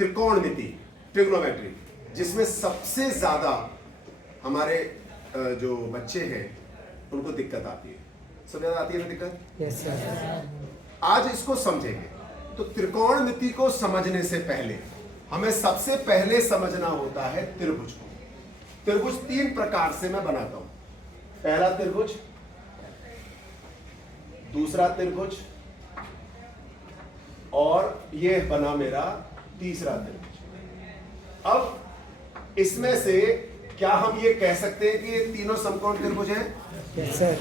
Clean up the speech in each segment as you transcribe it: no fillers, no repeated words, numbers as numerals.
त्रिकोणमिति, trigonometry, जिसमें सबसे ज्यादा हमारे जो बच्चे हैं उनको दिक्कत आती है। सब ज्यादा आती है ना दिक्कत? Yes sir. आज इसको समझेंगे। तो त्रिकोणमिति को समझने से पहले हमें सबसे पहले समझना होता है त्रिभुज को। त्रिभुज तीन प्रकार से मैं बनाता हूं। पहला त्रिभुज, दूसरा त्रिभुज, और यह बना मेरा तीसरा त्रिभुज। अब इसमें से क्या हम ये कह सकते हैं कि ये तीनों समकोण त्रिभुज हैं? Yes sir.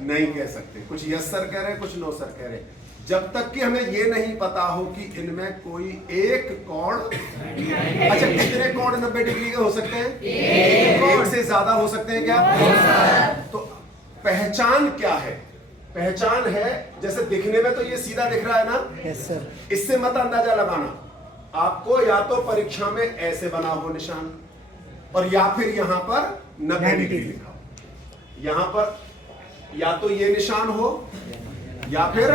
नहीं कह सकते। कुछ यस सर कह रहे हैं, कुछ नो सर कह रहे हैं। जब तक कि हमें ये नहीं पता हो कि इनमें कोई एक कोण, अच्छा कितने कोण 90 डिग्री के हो सकते हैं? एक से ज्यादा हो सकते हैं क्या? तो पहचान क्या है? पहचान है, जैसे दिखने में तो ये सीधा दिख रहा है ना? Yes sir. इससे मत अंदाजा लगाना। आपको या तो परीक्षा में ऐसे बना हो निशान, और या फिर यहां पर 90 डिग्री लिखा हो। यहां पर या तो ये निशान हो या फिर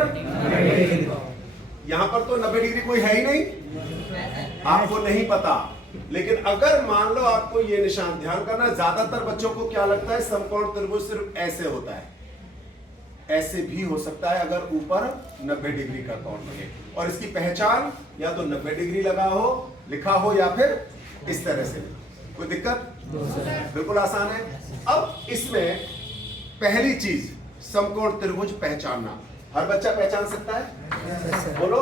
यहां पर तो 90 डिग्री कोई है ही नहीं, आपको नहीं पता। लेकिन अगर मान लो आपको ये निशान, ध्यान करना, ज्यादातर बच्चों को क्या लगता है समकोण त्रिभुज सिर्फ ऐसे होता है। ऐसे भी हो सकता है अगर ऊपर 90 डिग्री का कोण लगे, और इसकी पहचान या तो 90 डिग्री लगा हो, लिखा हो, या फिर इस तरह से। कोई दिक्कत? बिल्कुल आसान है। अब इसमें पहली चीज समकोण त्रिभुज पहचानना। हर बच्चा पहचान सकता है? बोलो।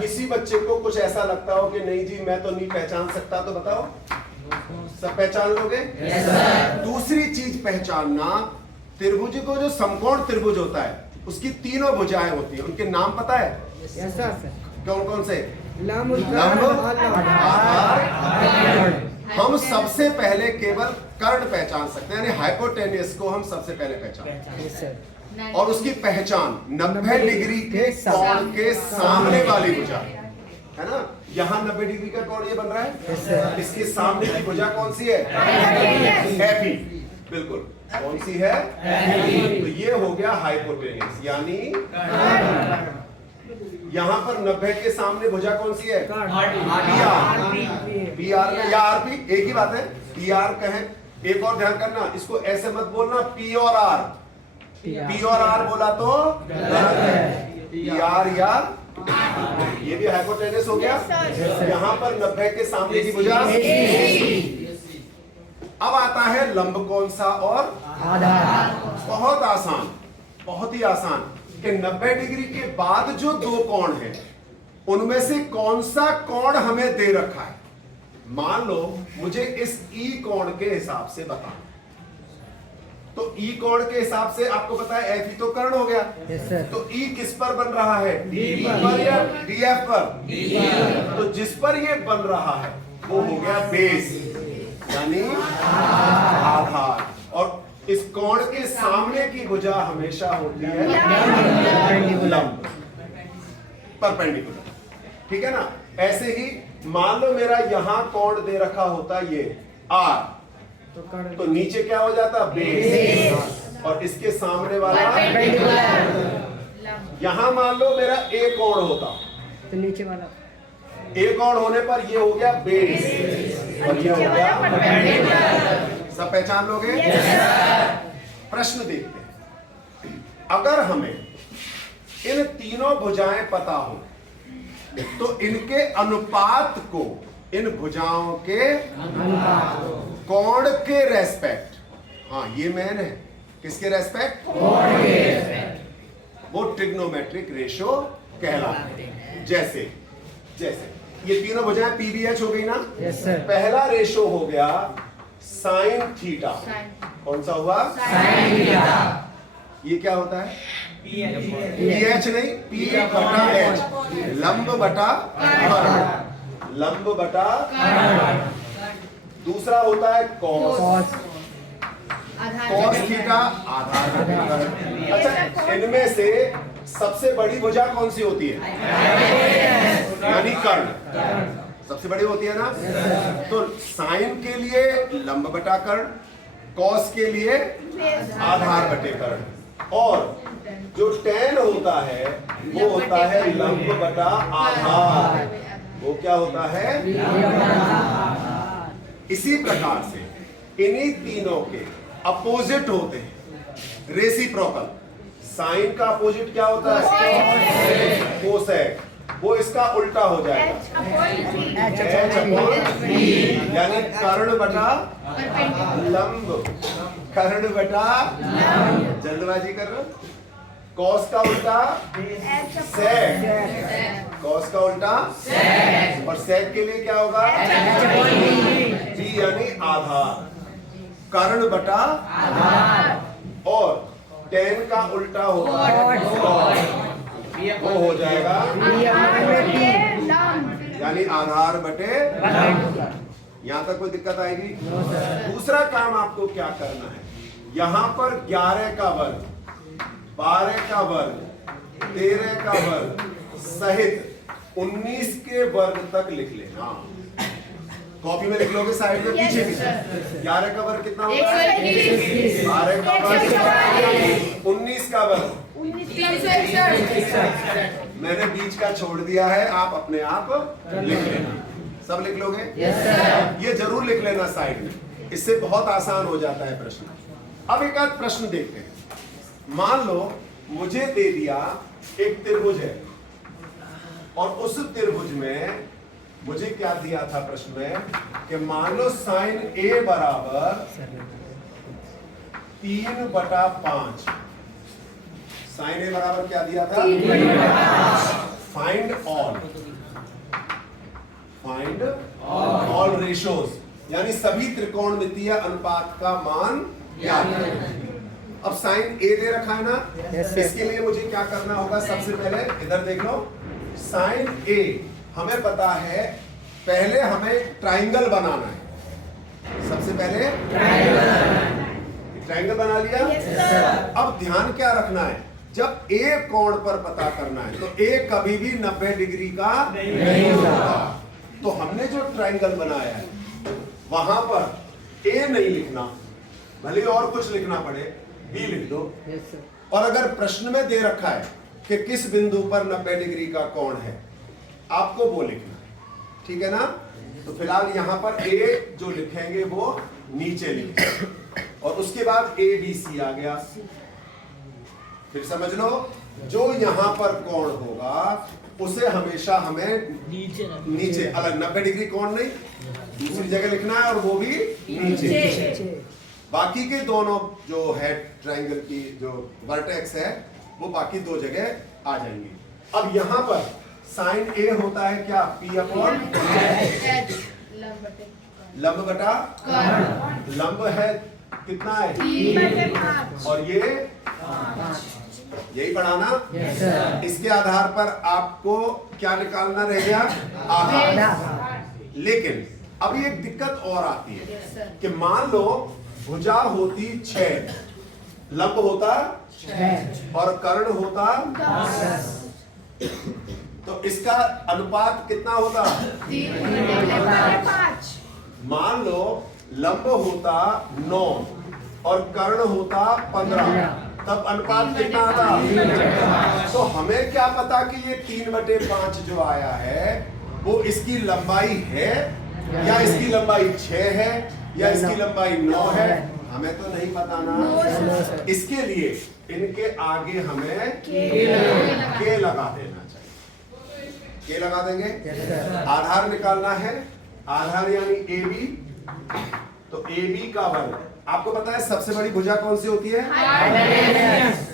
किसी बच्चे को कुछ ऐसा लगता हो कि नहीं जी मैं तो नहीं पहचान सकता, तो बताओ। सब पहचान लोगे? दूसरी चीज पहचानना, त्रिभुज को, जो समकोण त्रिभुज होता है उसकी तीनों भुजाएं होती हैं, उनके नाम पता है? Yes sir. कौन कौन से? लंब, आधार। हम सबसे पहले केवल कर्ण पहचान सकते हैं, यानी हाइपोटेन्यूस को हम सबसे पहले पहचान। Yes sir. और उसकी पहचान 90 डिग्री के कोण के सामने वाली भुजा है ना। यहाँ 90 डिग्री का कोण ये बन रहा है, इसके सामने की भुजा कौन सी है? एफी। बिल्कुल, कौन सी है? तो ये हो गया हाइपोटेन्यूस, यानी यहाँ पर 90 के सामने भुजा कौन सी है? पीआर या आरपी, एक ही बात है। पीआर कहें। एक और ध्यान करना, इसको ऐसे मत बोलना पी और आर। पी और आर बोला तो पीआर या, ये भी हाइपोटेन्यूस हो गया। यहाँ पर 90 के सामने की भुजा। अब आता है लंब कौन सा और आधार। बहुत आसान, बहुत ही आसान कि 90 डिग्री के बाद जो दो कोण हैं उनमें से कौन सा कोण हमें दे रखा है। मान लो मुझे इस ई कोण के हिसाब से बताना, तो ई कोण के हिसाब से आपको पता है एफ ई तो कर्ण हो गया। तो ई किस पर बन रहा है? डी पर या डी एफ पर? तो जिस पर ये बन रहा है वो हो गया बेस, यानी आधार। और इस कोण के सामने की भुजा हमेशा होती है लंब, परपेंडिकुलर। ठीक है ना। ऐसे ही मान लो मेरा यहां कोण दे रखा होता ये आर, तो नीचे क्या हो जाता? बेस। और इसके सामने वाला यहां मान लो मेरा ए कोण होता, तो नीचे वाला ए कोण होने पर ये हो गया बेस, और ये हो गया परपेंडिकुलर। सब पहचान लोगे? प्रश्न देखते हैं। अगर हमें इन तीनों भुजाएं पता हो तो इनके अनुपात को, इन भुजाओं के कोण के रेस्पेक्ट, हाँ ये मेन है, किसके रेस्पेक्ट? कोण के रेस्पेक्ट, वो ट्रिग्नोमेट्रिक रेशो कहलाते हैं। जैसे जैसे ये तीनों भुजाएं पीबीएच हो गई ना। Yes sir. पहला रेशो हो गया साइन थीटा। कौन सा हुआ? Sine theta. ये क्या होता है? पीएच नहीं, पी बटा एच, लंब बटा कर्ण, लंब बटा कर्ण। दूसरा होता है कॉस, कॉस थीटा आधार बटा कर्ण। अच्छा, इनमें से सबसे बड़ी भुजा कौन सी होती है? यानी कर्ण सबसे बड़ी होती है ना। तो साइन के लिए लंब बटा कर्ण, कॉस के लिए आधार बटे कर्ण, और जो tan होता है वो होता है लंब बटा आधार। वो क्या होता है? इसी प्रकार से इन्हीं तीनों के अपोजिट होते हैं रेसिप्रोकल। साइन का अपोजिट क्या होता है? कोसेक। वो इसका उल्टा हो जाएगा, H अपॉन V, यानी कर्ण बटा लंब। कर्ण बटा, जल्दबाजी कर रहे हो। कॉस का उल्टा सेक, कॉस का उल्टा और सेक के लिए क्या होगा? V यानी आधार। कर्ण बटा और टेन का उल्टा होगा वो हो जाएगा यानी आधार बटे। यहां तक कोई दिक्कत आएगी? दूसरा काम आपको क्या करना है, यहां पर 11 का वर्ग, 12 का वर्ग, 13 का वर्ग सहित 19 के वर्ग तक लिख लेना। कॉपी में लिख लोगे साइड में पीछे पीछे। 11 का वर्ग कितना होगा? 12 का वर्ग, 19 का वर्ग, मैंने बीच का छोड़ दिया है, आप अपने आप लिख लेना। सब लिख लोगे? ये जरूर लिख लेना साइड में, इससे बहुत आसान हो जाता है प्रश्न। अब एक आध प्रश्न देखते हैं। मान लो मुझे दे दिया एक त्रिभुज है और उस त्रिभुज में मुझे क्या दिया था प्रश्न में कि मान लो साइन A बराबर 3/5। साइन A बराबर क्या दिया था? फाइंड ऑल रेशोज, यानी सभी त्रिकोणमितीय अनुपात का मान ज्ञात करें। अब साइन A दे रखा है ना, इसके लिए मुझे क्या करना होगा? सबसे पहले इधर देख लो, साइन A हमें पता है, पहले हमें ट्राइंगल बनाना है। सबसे पहले ट्राइंगल बना लिया। अब ध्यान क्या रखना है, जब A कोण पर पता करना है तो A कभी भी 90 डिग्री का नहीं होगा। तो हमने जो ट्राइंगल बनाया है वहां पर A नहीं लिखना, भले और कुछ लिखना पड़े, B लिख दो। और अगर प्रश्न में दे रखा है कि किस बिंदु पर 90 डिग्री का कोण है, आपको वो लिखना है, ठीक है ना? तो फिलहाल यहां पर A जो लिखेंगे वो नीचे लिखेंगे और उसके बाद ABC आ गया। फिर समझ लो, जो यहां पर कोण होगा उसे हमेशा हमें नीचे अलग, 90 डिग्री कोण नहीं, दूसरी जगह लिखना है और वो भी नीचे। बाकी के दोनों जो है ट्रायंगल की जो वर्टेक्स है वो बाकी दो जगह आ जाएंगे। अब यहां पर साइन A होता है क्या? P अपॉन लंब बटा लंब है कितना है? 3/5 और ये यही पढ़ाना। इसके आधार पर आपको क्या निकालना रह गया? आधार। लेकिन अभी एक दिक्कत और आती है कि मान लो भुजा होती 6, लंब होता 6 और कर्ण होता 10, तो इसका अनुपात कितना होता? 3/5। मान लो लंब होता 9 और कर्ण होता 15, तब अनुपात कितना आता? तो हमें क्या पता कि ये 3/5 जो आया है वो इसकी लंबाई है या इसकी लंबाई 6 है या इसकी लंबाई 9 है, हमें तो नहीं पता ना। इसके लिए इनके आगे हमें के लगा देना चाहिए। के लगा देंगे। आधार निकालना है, आधार यानी AB, तो AB का वर्ग आपको पता है सबसे बड़ी भुजा कौन सी होती है?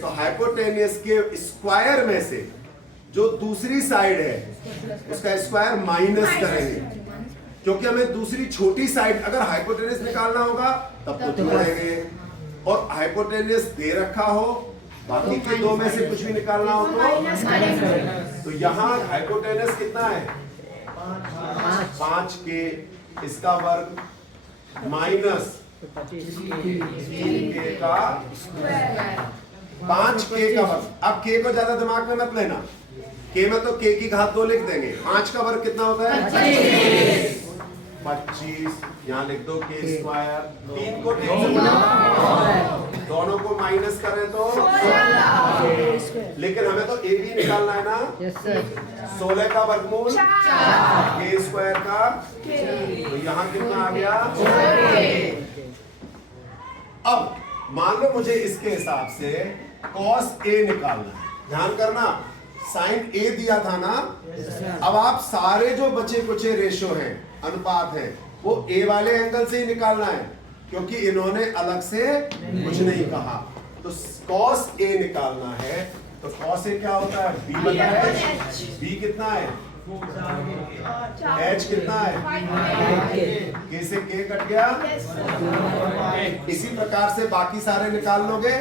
तो हाइपोटेनियस के स्क्वायर में से जो दूसरी साइड है उसका स्क्वायर माइनस करेंगे, क्योंकि हमें दूसरी छोटी साइड अगर हाइपोटेनियस निकालना होगा तब तो जोड़ेंगे। और हाइपोटेनियस दे रखा हो, बाकी के दो में से कुछ भी निकालना हो तो यहाँ हाइपोटेनियस कितना है? 5 के, इसका वर्ग माइनस 3K का 5K का वर्ग। अब K को ज्यादा दिमाग में मत लेना, K में तो K की घात 2 लिख देंगे। 5 का वर्ग कितना होता है? 25, यहाँ लिख दो के स्क्वायर, 3 को 3 से गुणा, दोनों को माइनस करें तो, लेकिन हमें तो ए बी निकालना है ना। यस सर 16 का वर्गमूल के स्क्वायर का, तो यहाँ कितना आ गया। अब मान लो मुझे इसके हिसाब से cos A निकालना है, ध्यान करना साइन A दिया था ना। अब आप सारे जो बचे कुचे रेशो हैं, अनुपात हैं, वो A वाले एंगल से ही निकालना है, क्योंकि इन्होंने अलग से कुछ नहीं कहा। तो cos A निकालना है, तो cos A क्या होता है, B बटा H। B कितना है, H कितना है, K से K कट गया। इसी प्रकार से बाकी सारे निकाल लोगे,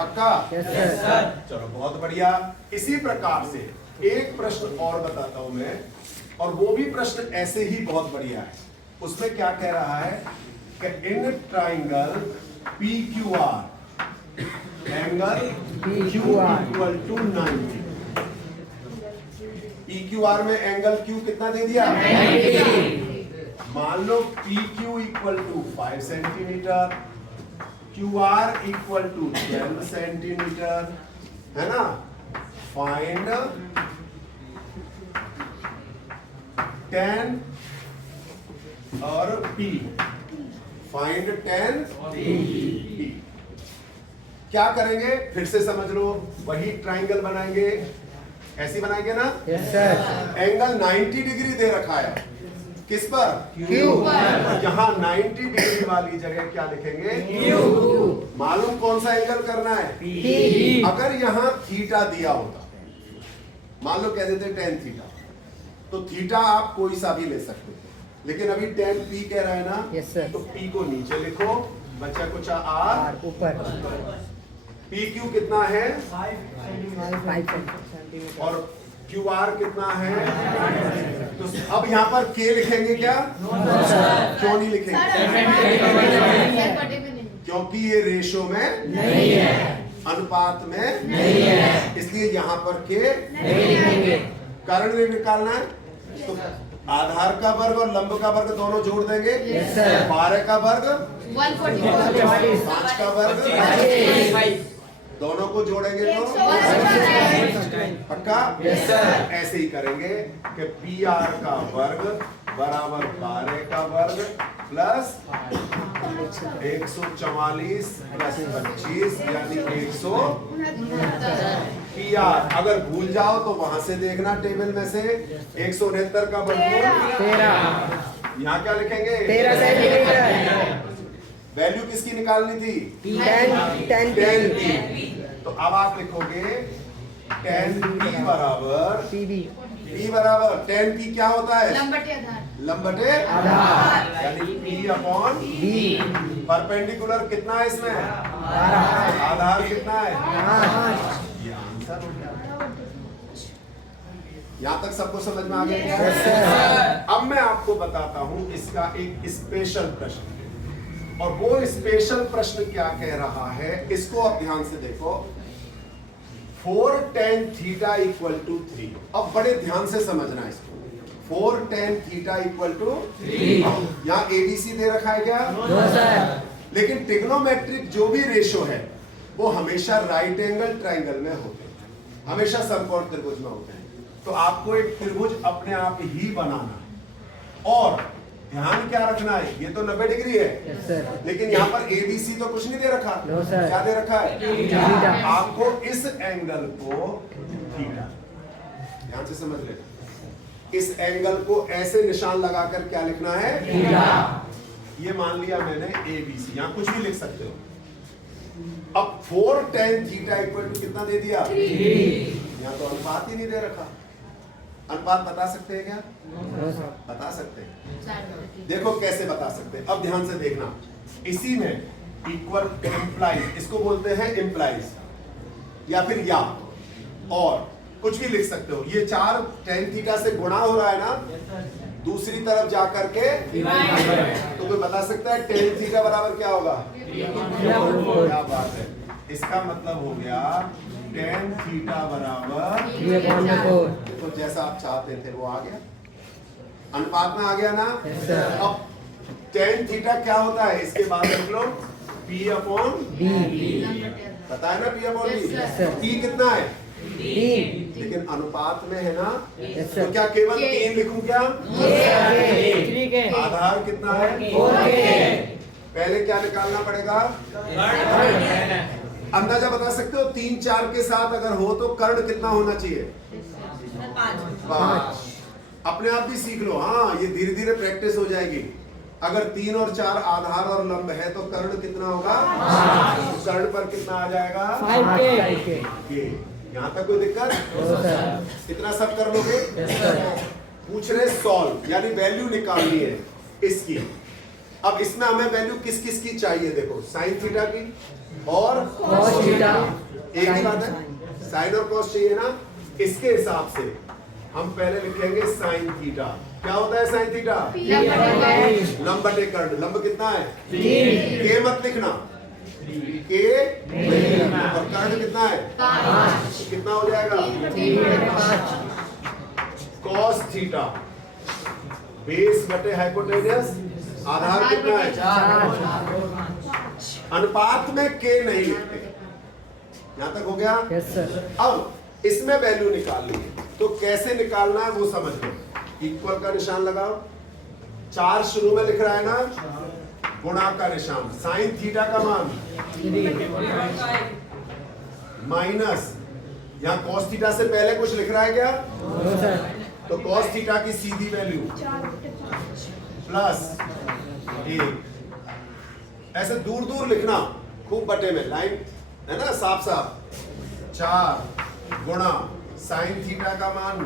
पक्का। चलो बहुत बढ़िया। इसी प्रकार से एक प्रश्न और बताता हूं मैं, और वो भी प्रश्न ऐसे ही बहुत बढ़िया है। उसमें क्या कह रहा है कि in triangle PQR angle PQR equal to 90। PQR में एंगल Q कितना दे दिया, 90। मान लो PQ equal to 5 centimetre, QR equal to 12 centimetre, है ना। फाइंड tan और P, फाइंड tan P। क्या करेंगे, फिर से समझ लो, वही ट्राइंगल बनाएंगे, ऐसी बनाएंगे ना। यस सर एंगल 90 डिग्री दे रखा है, किस पर, Q। यहाँ 90 डिग्री वाली जगह क्या लिखेंगे, Q। मालूम कौन सा एंगल करना है, P। अगर यहाँ थीटा दिया होता, मान लो कह देते tan थीटा, तो थीटा आप कोई सा भी ले सकते थे, लेकिन अभी tan P कह रहा है ना। यस सर तो P को नीचे लिखो, बचा कुछ R, ऊपर PQ कितना है, 5 सेंटीमीटर और QR कितना है। तो अब यहाँ पर K लिखेंगे क्या, क्यों नहीं लिखेंगे, क्योंकि ये रेशो में नहीं है, अनुपात में नहीं है, इसलिए यहाँ पर K नहीं लिखेंगे। कारण नहीं निकालना है, तो आधार का वर्ग और लंब का वर्ग दोनों जोड़ देंगे। यस सर 12 का वर्ग, 140 5 का वर्ग, दोनों को जोड़ेंगे तो पक्का। यस सर ऐसे ही करेंगे कि PR का वर्ग बराबर 12 का वर्ग प्लस 144 प्लस 25 यानी 100। PR अगर भूल जाओ तो वहां से देखना टेबल में से 169 का वर्गमूल 13 यहाँ क्या लिखेंगे, 13 सेंटीमीटर। वैल्यू किसकी निकालनी थी, 10 tan P। तो अब आप लिखोगे tan P बराबर PB P बराबर tan P क्या होता है, लंबटे आधार यानी P अपॉन B परपेंडिकुलर कितना है इसमें, 12 आधार कितना है, 5 ये आंसर हो गया। यहाँ तक सबको समझ में आ गया क्या? यस सर अब मैं आपको बताता हूं इसका एक स्पेशल प्रश्न, और वो स्पेशल प्रश्न क्या कह रहा है, इसको आप ध्यान से देखो। 4 tan थीटा इक्वल टू 3। अब बड़े ध्यान से समझना है इसको। 4 tan थीटा इक्वल टू 3। यहाँ ABC दे रखा है क्या, नो सर लेकिन ट्रिग्नोमेट्रिक जो भी रेशो है वो हमेशा राइट एंगल ट्राइंगल में होते हैं, हमेशा समकोण त्रिभुज में होते हैं। तो आपको एक त्रिभुज अपने आप ही बनाना है, और ध्यान क्या रखना है, ये तो 90 डिग्री है, यस सर लेकिन यहाँ पर ABC तो कुछ नहीं दे रखा। No sir. क्या दे रखा है, थीटा। आपको इस एंगल को थीटा, ध्यान से समझ लेना, इस एंगल को ऐसे निशान लगाकर क्या लिखना है, थीटा। ये मान लिया मैंने ABC, यहाँ कुछ भी लिख सकते हो। अब 4 tan थीटा इक्वल टू कितना दे दिया, 3 यहाँ तो अनुपात ही नहीं दे रखा। अनुपात बता सकते हैं क्या, नो सर बता सकते हैं, देखो कैसे बता सकते हैं। अब ध्यान से देखना, इसी में इक्वल इम्प्लाइज, इसको बोलते हैं इम्प्लाइज, या फिर या, और कुछ भी लिख सकते हो। ये 4 tan थीटा से गुणा हो रहा है ना, दूसरी तरफ जाकर के तो कोई बता सकता है tan थीटा बराबर क्या होगा, क्या बात है, इसका मतलब हो गया tan थीटा बराबर, 3/4 तो जैसा आप चाहते थे वो आ गया। अनुपात में आ गया ना? Yes, sir. अब tan थीटा क्या होता है इसके बाद देख लो, P अपॉन पता है ना, P upon Yes, B। sir. P कितना है? 3 लेकिन अनुपात में है ना, Yes, तो sir. क्या केवल 3 लिखूं क्या? ठीक है आधार कितना है? पहले क्या निकालना पड़ेगा? अंदाजा बता सकते हो 3 4 के साथ अगर हो तो कर्ण कितना होना चाहिए? 5। अपने आप भी सीख लो, हाँ ये धीरे धीरे प्रैक्टिस हो जाएगी। अगर 3 और 4 आधार और लंब है तो कर्ण कितना होगा? तो कर्ण पर कितना आ जाएगा? 5 ये यहाँ तक कोई दिक्कत? इतना सब कर लोगे? पूछ रहे सॉल्व यानी वैल्यू निकालनी है इसकी। अब इसमें हमें वैल्यू किस किस की चाहिए? देखो साइन थीटा की और एक ही बात है, साइन और कॉस चाहिए ना। इसके हिसाब से हम पहले लिखेंगे साइन थीटा। क्या होता है साइन थीटा? लंब बटे कर्ण। लंब कितना है? के मत लिखना, के और कर्ण कितना है? कितना हो जाएगा? कॉस थीटा बेस बटे हाइपोटेनस। आधार कितना है? अनुपात में के नहीं लिखते। यहां तक हो गया? अब इसमें वैल्यू निकालनी है तो कैसे निकालना है वो समझ लो। इक्वल का निशान लगाओ, 4 शुरू में लिख रहा है ना, गुणा का निशान। साइन थीटा का मान माइनस, यहाँ कॉस थीटा से पहले कुछ लिख रहा है क्या? तो कॉस थीटा की सीधी वैल्यू प्लस 1। ऐसे दूर दूर लिखना, खूब बटे में लाइन है ना, साफ साफ। 4 गुणा साइन थीटा का मान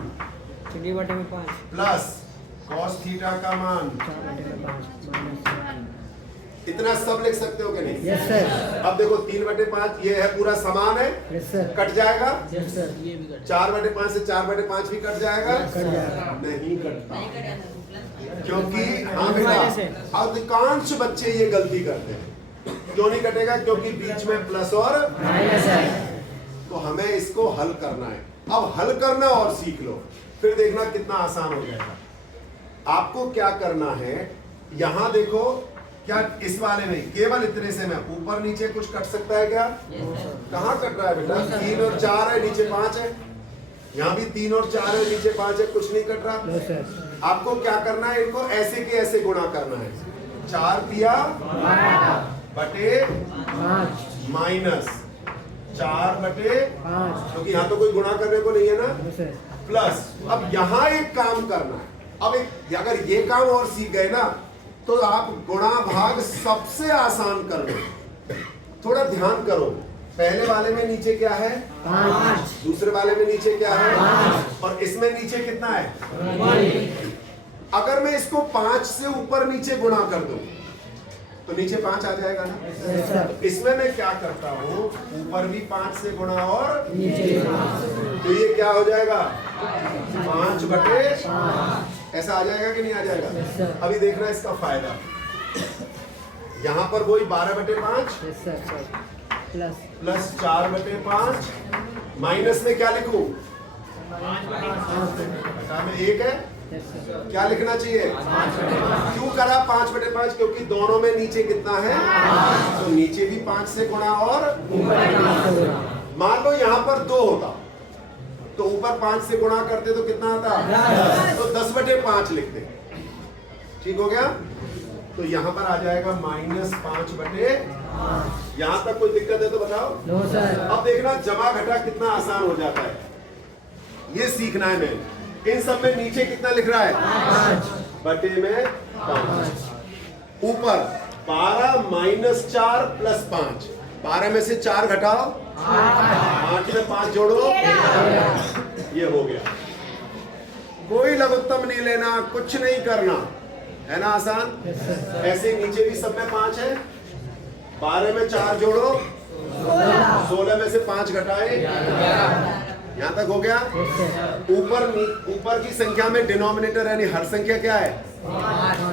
प्लस कॉस थीटा का मान। इतना सब लिख सकते हो कि नहीं? Yes sir. अब देखो 3/5 ये है पूरा समान है, यस सर। कट जाएगा। Yes sir. 4/5 से 4/5 भी कट जाएगा। कट जाएगा। नहीं कटता क्योंकि हाँ बेटा अधिकांश बच्चे ये गलती करते हैं। क्यों नहीं कटेगा? क्योंकि बीच में प्लस और माइनस है। तो हमें इसको हल करना है। अब हल करना और सीख लो, फिर देखना कितना आसान हो जाएगा। आपको क्या करना है, यहां देखो, क्या इस वाले में केवल इतने से मैं ऊपर नीचे कुछ कट सकता है क्या? कहां कट रहा है बेटा? 3 और 4 है, नीचे 5 है। यहाँ भी 3 और 4 है, नीचे 5 है, कुछ नहीं कट रहा। Yes sir. आपको क्या करना है, इनको ऐसे के ऐसे गुणा करना है। 4 पिया बटे 5 माइनस 4/5, 5। क्योंकि यहाँ तो कोई गुणा करने को नहीं है ना। Yes sir. प्लस अब यहाँ एक काम करना है। अब एक अगर ये काम और सीख गए ना तो आप गुणा भाग सबसे आसान कर लो। थोड़ा ध्यान करो, पहले वाले में नीचे क्या है? 5। दूसरे वाले में नीचे क्या है? और इसमें नीचे कितना है? अगर मैं इसको 5 से ऊपर नीचे गुणा कर दूं तो नीचे 5 आ जाएगा ना। Yes sir. तो इसमें मैं क्या करता हूँ, ऊपर भी 5 से गुणा और नीचे तो ये क्या हो जाएगा? 5/5 ऐसा आ जाएगा कि नहीं आ जाएगा? Yes sir. अभी देखना इसका फायदा। यहाँ पर वही 12/5 yes sir. Plus plus 4/5 minus में क्या लिखूं? घटा में 1 है, यस सर। क्या लिखना चाहिए? क्यों करा 5/5? क्योंकि दोनों में नीचे कितना है? तो नीचे भी 5 से गुणा और मान लो यहाँ पर 2 होता तो ऊपर 5 से गुणा करते तो कितना आता? तो 10/5 लिखते। ठीक हो गया? तो यहाँ पर आ जाएगा -5/। यहाँ तक कोई दिक्कत है तो बताओ। No sir. अब देखना जमा घटा कितना आसान हो जाता है, ये सीखना है मैंने। इन सब में नीचे कितना लिख रहा है? 5 में 5। ऊपर 12 - 4 + 5। 12 में से 4 घटाओ, 8 में 5 जोड़ो, ये हो गया। कोई लघुत्तम नहीं लेना, कुछ नहीं करना, है ना आसान? ऐसे नीचे भी सब में 5 है। 12 में 4 जोड़ो, 16 में से 5 घटाए, यहाँ तक हो गया। ऊपर की संख्या में डिनोमिनेटर यानी हर संख्या क्या है?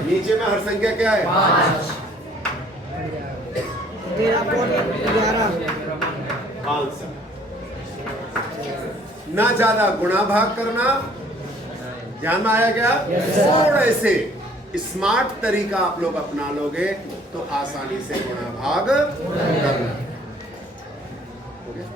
नीचे में हर संख्या क्या है? 5। ना ज्यादा गुणा भाग करना ध्यान में आया क्या? Yes, sir. थोड़े से स्मार्ट तरीका आप लोग अपना लोगे तो आसानी से गुणा भाग करना हो गया।